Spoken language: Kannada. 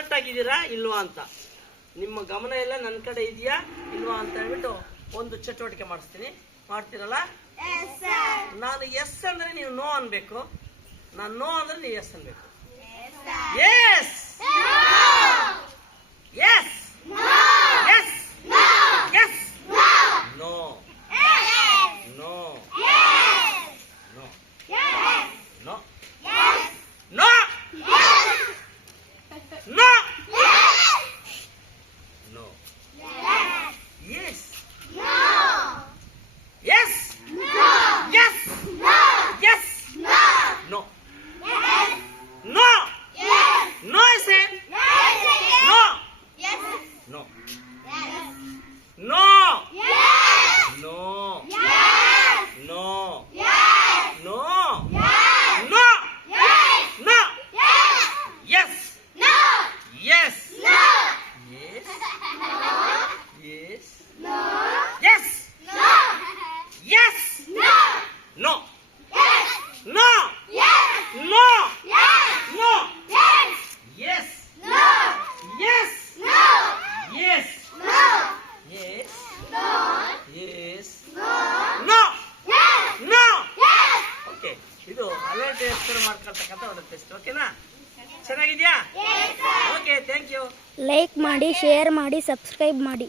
ಅಲರ್ಟ್ ಆಗಿದ್ದೀರಾ? ಇಲ್ವಾ ಅಂತ. ನಿಮ್ಮ ಗಮನ ಎಲ್ಲ ನನ್ನ ಕಡೆ ಇದೆಯಾ? ಇಲ್ವಾ ಅಂತ ಹೇಳ್ಬಿಟ್ಟು ಒಂದು ಚಟುವಟಿಕೆ ಮಾಡಿಸ್ತೀನಿ. ಮಾಡ್ತೀರಲ್ಲ? ನಾನು ಎಸ್ ಅಂದ್ರೆ ನೀವು ನೋ ಅನ್ಬೇಕು. ನಾನು ನೋ ಅಂದ್ರೆ ನೀವು ಎಸ್ ಅನ್ಬೇಕು. ಎಸ್ ಅಲರ್ಟ್ ಹೆಸರು ಮಾಡ್ಕೊಳ್ತಕ್ಕಂಥ ಒಂದು ಟೆಸ್ಟ್ ಓಕೆನಾ ಚೆನ್ನಾಗಿದ್ಯಾ? ಓಕೆ ಥ್ಯಾಂಕ್ ಯು ಲೈಕ್ ಮಾಡಿ ಶೇರ್ ಮಾಡಿ ಸಬ್ಸ್ಕ್ರೈಬ್ ಮಾಡಿ.